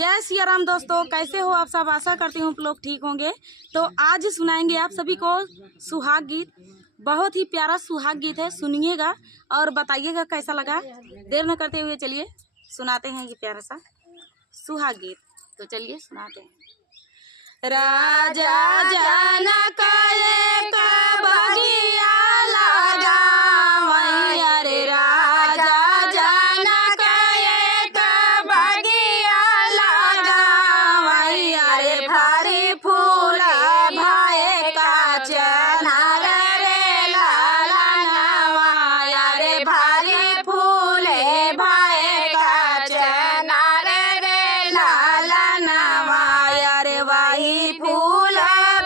जय सिया राम दोस्तों, कैसे हो आप सब। आशा करती हूँ आप लोग ठीक होंगे। तो आज सुनाएंगे आप सभी को सुहाग गीत। बहुत ही प्यारा सुहाग गीत है, सुनिएगा और बताइएगा कैसा लगा। देर न करते हुए चलिए सुनाते हैं ये प्यारा सा सुहाग गीत। तो चलिए सुनाते हैं। राजा जनक एक बगिया लगावई, अरे राजा जनक एक बगिया लगावई, अरे भारी फूल भाए का चनार रे लाला नवा, अरे भारी फूल भाए का चनार रे लाला नवा, अरे वही फूल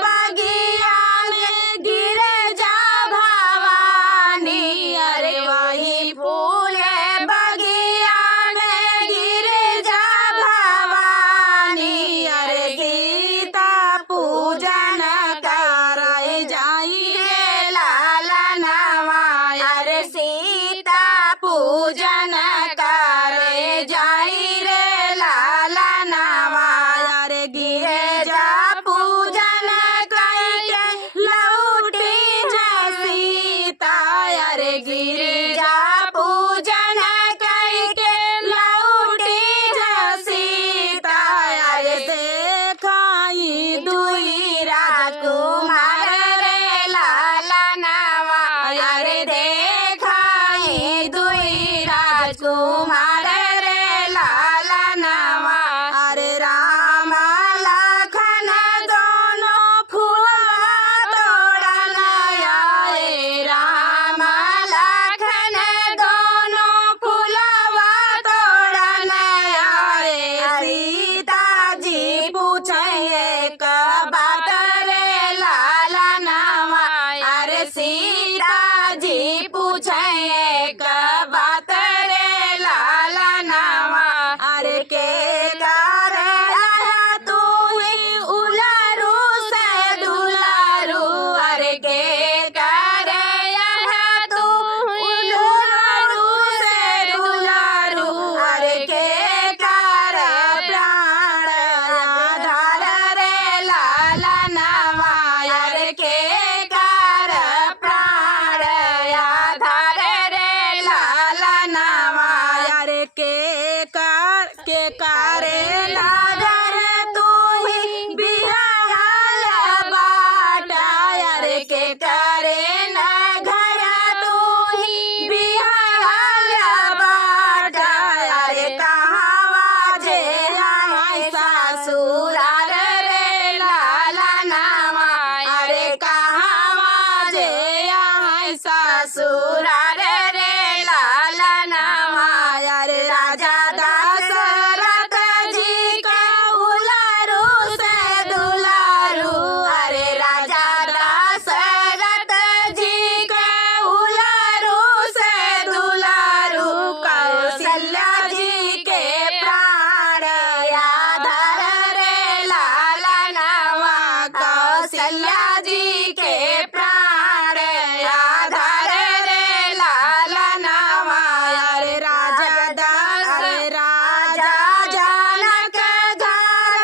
बगिया में गिरे जा भवानी, अरे वही फूल बगिया में गिरे जा भवानी, अरे सीता पूजन कराए जाई रे लाला नवा, अरे सीता पूजन करे जाई रे लाला नवा, अरे गिरे जा पूजन करके लौटी जा सीता, अरे गिरे जा पूजन करके लौटी जा सीता, अरे देखाई दुई राजकुमार रे लाला नवा, अरे देखाई दुई राजकुमार रे लाला नवा, अरे राम लखन दोनों फूलवा तोड़न आए, राम लखन दोनों फूलवा तोड़न आए, सीता जी पूछे एक बात रे लाला नवा, अरे सीता जी पूछे एक बात रे लाला नवा, अरे के कर आया तू ही उलारू से दुलारू, अरे के कर आया तू उलारू से दुलारू, अरे के कर प्राण आधार रे लाला नवा, अरे के कर प्राण आधार रे लाला नवा, अरे के करे नगर तू ही बिहार बाटा, अरे के करे नगर तू ही बिहार बाटा, अरे कहाँ जे आए ससुराल रे लाला नवा, अरे कहाँ जे आए ससुराल रे लाला नवा, अरे राजा दशरथ जी का उलारू से दुलारू, अरे राजा दशरथ जी का उलारू से दुलारू, कौशल्या जी के प्राण आधार रे लाला नवा, कौशल्या जी के प्राण आधार रे लाला नवा, अरे राजा जनक घर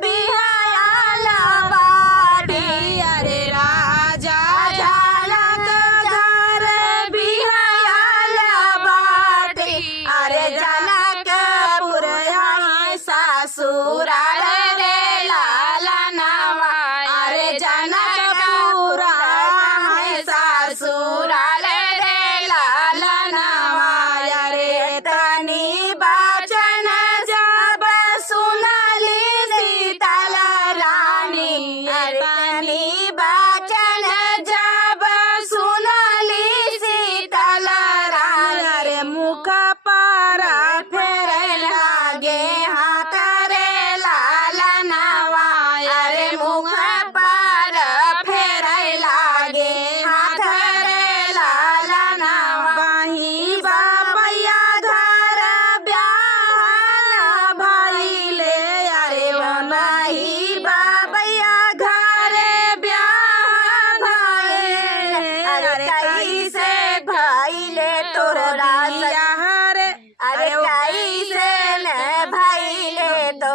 बिहायल बाटी, अरे राजा जनक घर बिहायल बाटी, अरे जनकपुर है ससुराल रे लाला नवा, अरे जनकपुर है ससुराल रे लाला नवा, अरे तनी बचन जब सुनली शीतल रानी, अरे तनी बचन जब सुनली शीतल रानी, अरे मुख पर फेरे लागे हाथ रे लाला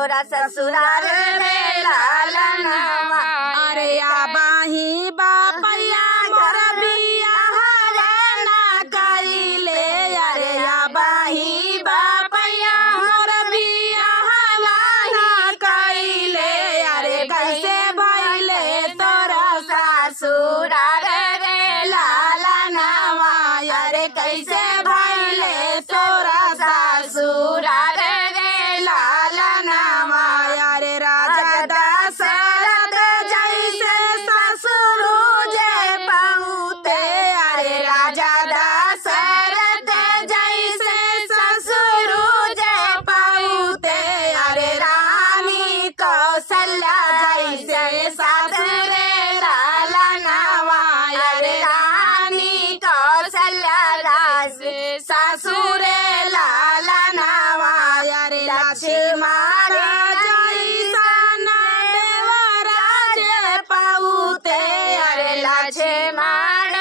तोरा ससुराल में लालनवा। अरे आबाही बापैया मोर बियाह ना कइले, अरे आबाही बापैया मोर बियाह ना कइले, अरे कैसे भइले तोरा ससुराल रे लालनवा। अरे कैसे भइले तोरा ससुराल रे लालनवा। अरे राजा दशरथ जैसे ससुर जे बहुते, अरे राजा दशरथ जैसे ससुर जे बहुते, अरे रानी कौशल्या जैसे ससुरे लालनवा। अरे रानी कौशल्या राज ससुरे लालनवा। अरे लक्ष्मण जैसन देवराज बहुते, अरे लक्ष्मण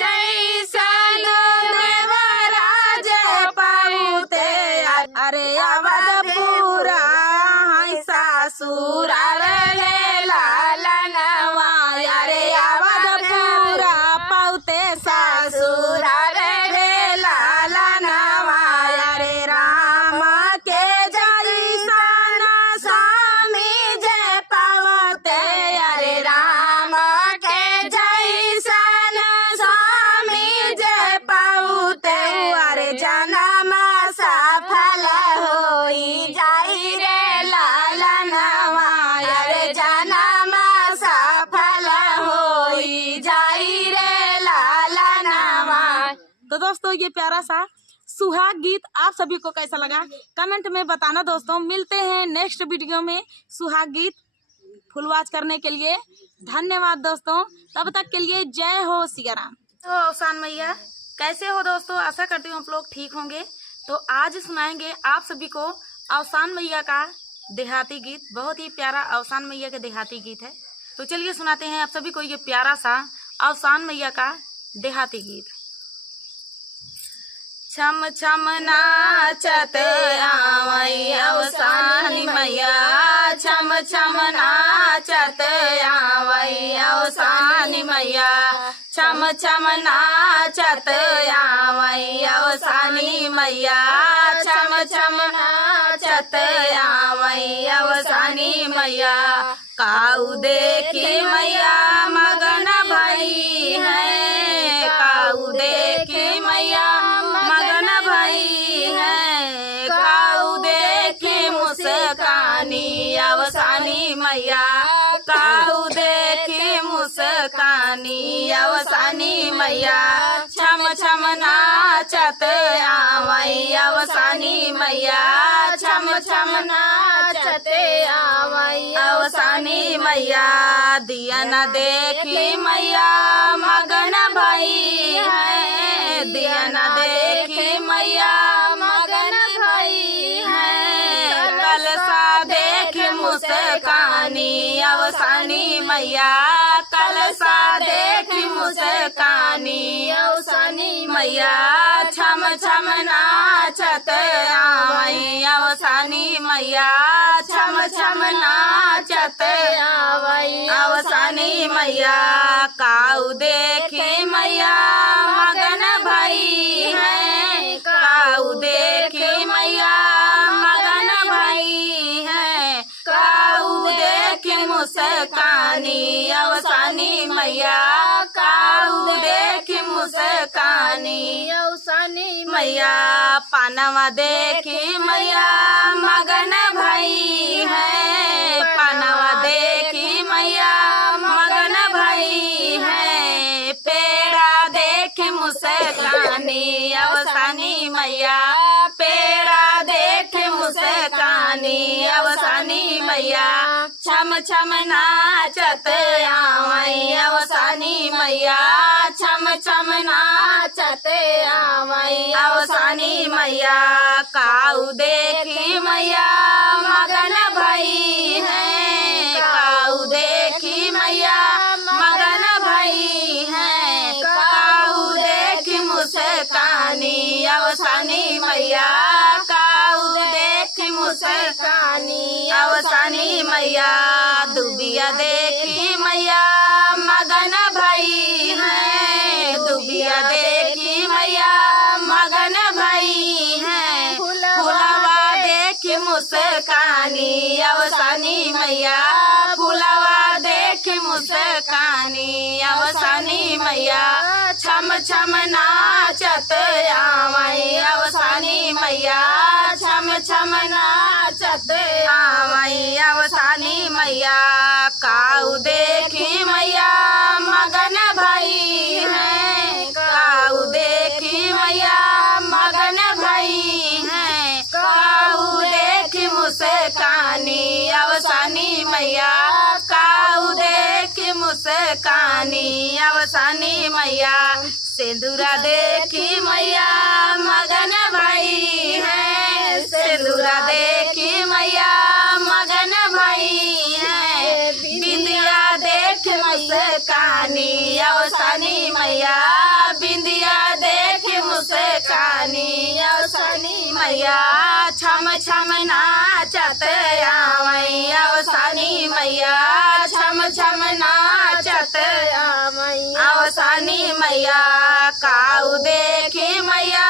जैसन देवराज बहुते, अरे अवधपुरा है ससुर रे लालनवा। अरे अवधपुरा पौते ससुर रे लालनवा। अरे राम के जैसन स्वामी जे पवते, अरे राम के जैसन स्वामी जे पवते, अरे जन्म सफल होई जाई रे लालनवा। अरे जन्म सफल होई जाई रे लालनवा। तो दोस्तों ये प्यारा सा सुहाग गीत आप सभी को कैसा लगा कमेंट में बताना दोस्तों। मिलते हैं नेक्स्ट वीडियो में सुहाग गीत फुल वॉच करने के लिए। धन्यवाद दोस्तों, तब तक के लिए जय हो सियाराम। तो अवसान मैया कैसे हो दोस्तों, आशा करती हूँ आप लोग ठीक होंगे। तो आज सुनाएंगे आप सभी को अवसान मैया का देहाती गीत। बहुत ही प्यारा अवसान मैया का देहाती गीत है। तो चलिए सुनाते हैं आप सभी को ये प्यारा सा अवसान मैया का देहाती गीत। छम छम नाचत आवई अवसानी मैया, छम छम नाचत आवई अवसानी मैया, छम छम नाचत आवई अवसानी मैया, छम छम नाचत आवई अवसानी मैया। काऊ देखी मैया मगन भई है, काऊ देखी मैया मगन भई है, काऊ देखी मुस्कानी अवसानी मैया, काऊ देखी मुस्कानी अवसानी मैया। छम छम नाचत आवई अवसानी मैया, छम छम नाचत आवई अवसानी मैया। दिया न देखी मैया मगन भई है, दिया न देखी मैया मगन भई है, कलसा देख मुस्कानी अवसानी मैया, कलसा देख मुस्कानी अवसानी मैया। छम छम नाचत आवई अवसानी मैया, छम छम नाचत आवई अवसानी मैया। काऊ देखी मैया मगन भई है, काऊ देखी मैया मगन भई है, काऊ देखी मुस्कानी अवसानी मैया, काऊ देखी मुस्कानी अवसानी मैया। पानवा देखी मैया मगन भई है, पानवा देखी मैया मगन भई है, पेड़ा देखी मुस्कानी अवसानी मैया, पेड़ा देखी मुस्कानी अवसानी मैया। छम छम नाचत आवई अवसानी मैया, छम छम नाचत आवई अवसानी मैया। काऊ देखी मैया मगन भई है, काऊ देखी मैया मगन भई है, काऊ देखी मुस्कानी अवसानी मैया, काऊ देखी मुस्कानी अवसानी मैया दुबिया देखी मैया मगन भई है, दुबिया देखी मैया मगन भई है, फुलवा देखी मुस्कानी अवसानी मैया, फुलवा देखी मुस्कानी अवसानी मैया, छम छम नाचत आवई अवसानी मैया, छम छम नाचत आवई अवसानी मैया, काऊ देखी मैया मगन भई है, काऊ देखी मैया मगन भई है, काऊ देखी मुस्कानी अवसानी मैया, काऊ देखी मुस्कानी अवसानी मैया, सिंदूरा देखी मैया मगन भई है, सिंदूरा देखी मैया मगन भई है, बिंदिया देख मुस्कानी अवसानी मैया, बिंदिया देख मुस्कानी अवसानी मैया, छम छम नाचत आवई अवसानी मैया, छम छम नाचत आवई अवसानी मैया, काऊ देखी मैया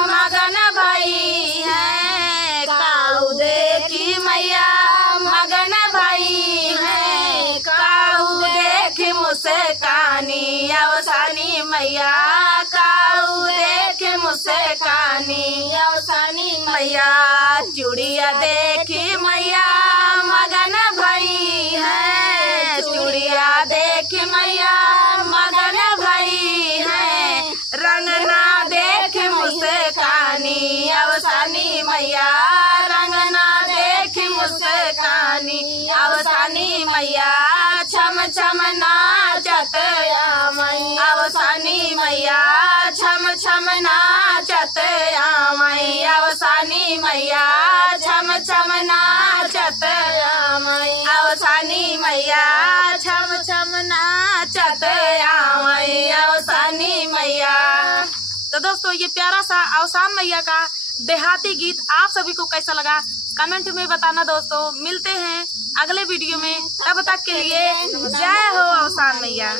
मगन भई है, काऊ देखी मैया मगन भई है, काऊ देखी मुस्कानी अवसानी मैया, काऊ देखी मुस्कानी अवसानी मैया, चूड़िया देखी मैया मगन भई है, चूड़िया देखी मैया मगन भई है, रंगना देख मुस्कानी अवसानी मैया, रंगना देख मुस्कानी अवसानी मैया, छम छम नाचत आवई अवसानी मैया, छम छम नाचत आवई अवसानी मैया, छम छम नाचत आवई अवसानी मैया, छम छम नाचत आवई अवसानी मैया। तो दोस्तों ये प्यारा सा अवसान मैया का देहाती गीत आप सभी को कैसा लगा कमेंट में बताना दोस्तों। मिलते हैं अगले वीडियो में, तब तक के लिए जय हो अवसान मैया।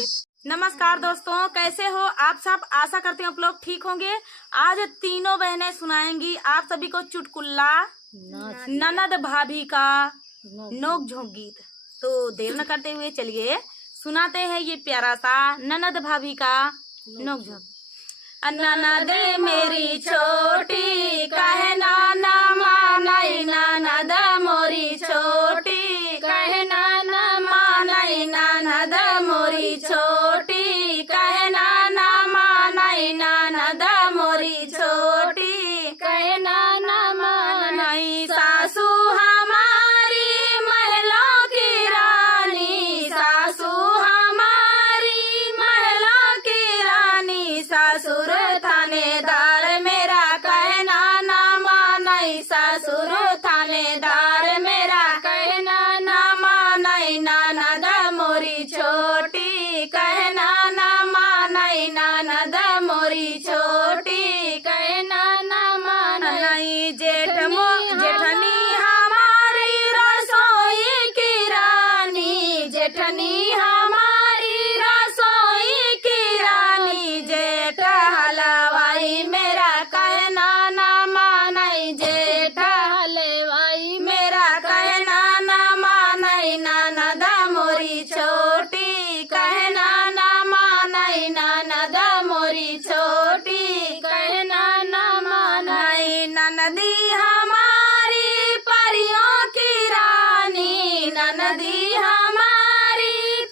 नमस्कार दोस्तों, कैसे हो आप सब? आशा करती हूँ आप लोग ठीक होंगे। आज तीनों बहनें सुनाएंगी आप सभी को चुटकुल्ला ननद भाभी का नोक झोंक गीत। तो देर न करते हुए चलिए सुनाते हैं ये प्यारा सा ननद भाभी का नोक झोंक। ननद मेरी छोटी कहे नाना मानई, ननद मोरी छोटी कहे नाना मानई, ननद मोरी छोटी कहे नाना मानई, ननद मोरी छोटी कहे नाना मानई, सासू हमारी महलों की रानी, सासू हमारी महलों की रानी, ससुर थानेदार मेरा कहे नाना मानई, ससुर थानेदार मेरा कहे नाना मानई, ननद मोरी छोटी कहे नाना मानई, ननद मोरी छोटी कहे नाना मानई, जेठनी हमारी रसोई की रानी, जेठनी हमारी रसोई की रानी, जेठ हलवाई मेरा कहे नाना मानई, जेठ हलवाई मेरा कहे नाना मानई, ननद मोरी छोटी कहे नाना मानई, ननद मोरी छोटी कहे नाना मानई, ननदी हमारी परियों की रानी, ननदी हमारी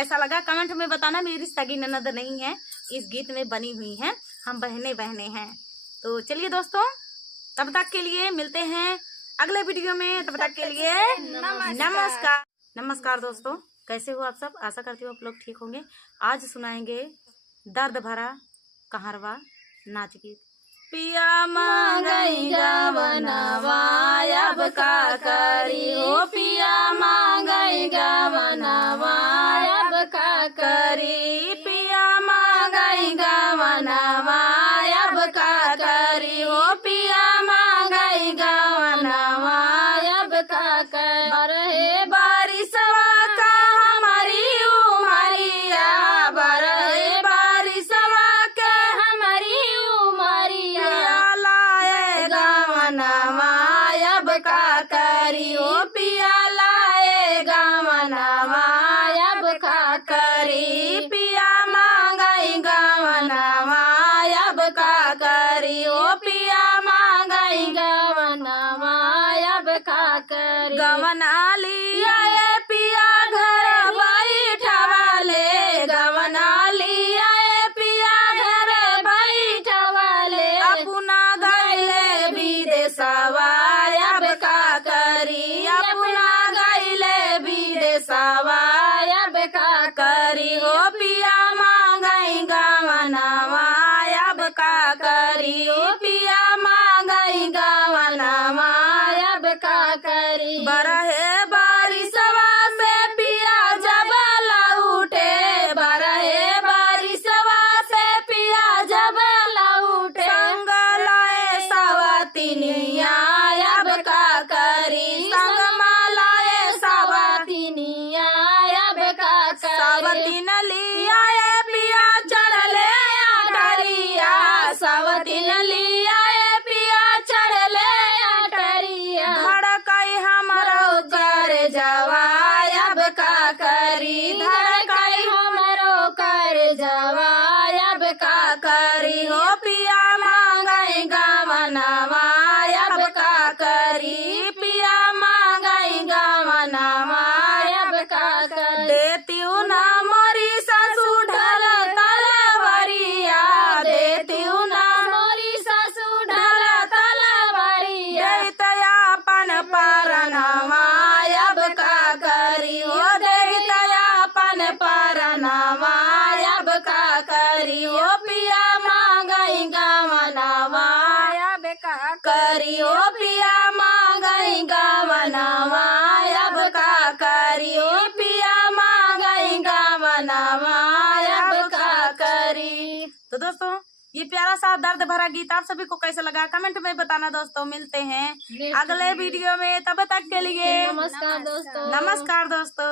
कैसा लगा कमेंट में बताना। मेरी सगी ननद नहीं है, इस गीत में बनी हुई हैं, हम बहने हैं। तो चलिए दोस्तों, तब तक के लिए मिलते हैं अगले वीडियो में। तब तक के लिए नमस्कार। नमस्कार दोस्तों, कैसे हो आप सब? आशा करती हूँ आप लोग ठीक होंगे। आज सुनाएंगे दर्द भरा कहारवा नाच गीत। पिया मांगई गवनवा अब का करी हो, पिया मांगई गवनवा अब का करी, पिया मांगई गवनवा अब का करी हो, पिया मांगई गवनवा अब का करी। बारिशवा का हमारी उमरिया, बरहे बारिशवा के हमारी उमरिया, लाए गवनवा अब का करी हो, पिया लाए गवनवा अब का करी, पिया मांगई गवनवा अब का करी हो, पिया मांगई गवनवा अब का करी। गवना लिया ये पिया घर बैठवाले, गवना लिया ये पिया घर बैठवाले, अपना गैले विदेशवा अब का करी, अपना गैले विदेशवा अब का करी हो, पिया मांगई गवनवा अब का करी हो, पिया मांगई गवनवा अब का करी। बरहे बारिशवा से पिया जब लौटे, बरहे बारिशवा से पिया जब लौटे, संग लाए सवतिनिया अब का करी, संग मालाए सवतिनिया अब का करी। सवतिन लिया ये पिया चढ़ले अटरिया, सवतिन लिया ये पिया चढ़ले अटरिया, धड़कई हमरो कर जवा अब का करी, धड़कई हमरो कर जवा अब का करी हो, पिया मांगई गवनवा अब का करी, पिया मांगई गवनवा अब का करी। देती हूँ ना मोरी ससुर ढल तलवरिया, देती हूँ ना मोरी ससुर ढल तलवरिया, अपन परनवा अब का करी हो, अपन परनवा अब का करी हो, पिया मांगई गवनवा अब का करी हो, पिया मांगई गवनवा अब का करी हो, पिया मांगई गवनवा अब का करी। तो दोस्तों, ये प्यारा सा दर्द भरा गीत आप सभी को कैसा लगा कमेंट में बताना दोस्तों। मिलते हैं अगले वीडियो में, तब तक के लिए नमस्कार दोस्तों। नमस्कार दोस्तों।